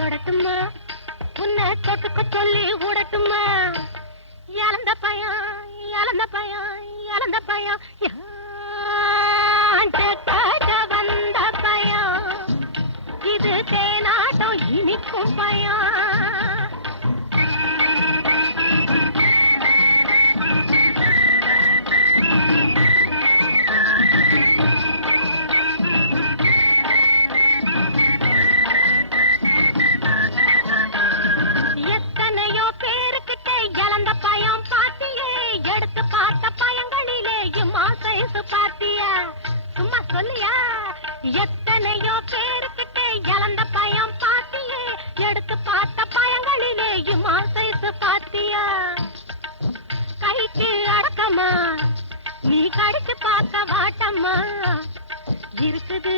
தொடட்டுமா உன்னை தொட்டுக்க சொல்லி விடட்டுமா இழந்த பயம் இழந்த பயம் இழந்த பயம் வந்த பயம் இது தேனாட்டம் இனிக்கும் பயம் எத்தனையோ பேருக்கிட்ட இழந்த பயம் பாத்தியே எடுத்து பார்த்த பயங்களிலேயும் சைஸ் பாத்தியா கைக்கு அடக்கமா நீ கடிச்சு பார்த்த வாட்டம்மா இருக்குது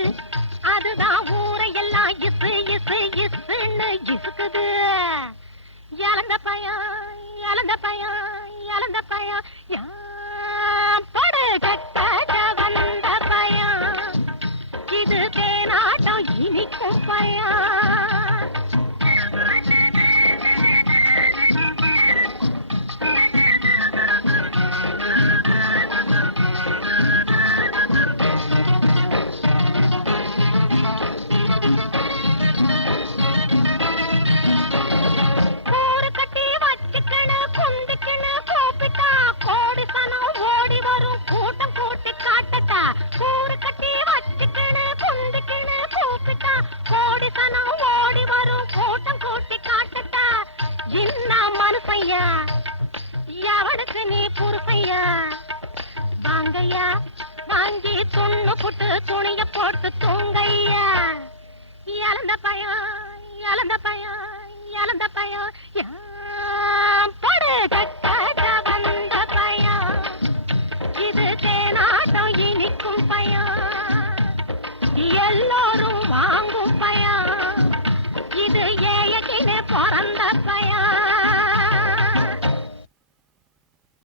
அதுதான் ஊரையெல்லாம் இசு இசு இசுன்னு இசுக்குது இழந்த பயம் இழந்த பயம் இழந்த பயம் படு கட்ட வந்த பயம் இது தேனாட்டம் இனிக்கும் பயம் எவனுக்கு நீ புருஷையா வாங்கையா வாங்கி துண்ணு புட்டு துணிய போட்டு தூங்கையா இழந்த பயம் இழந்த பயம் இழந்த பயம் படு கட்ட வந்த பயம் இது தேனாட்டம் இனிக்கும் பயம் எல்லோரும் வாங்கும் பயம் இது ஏயக்கினே போற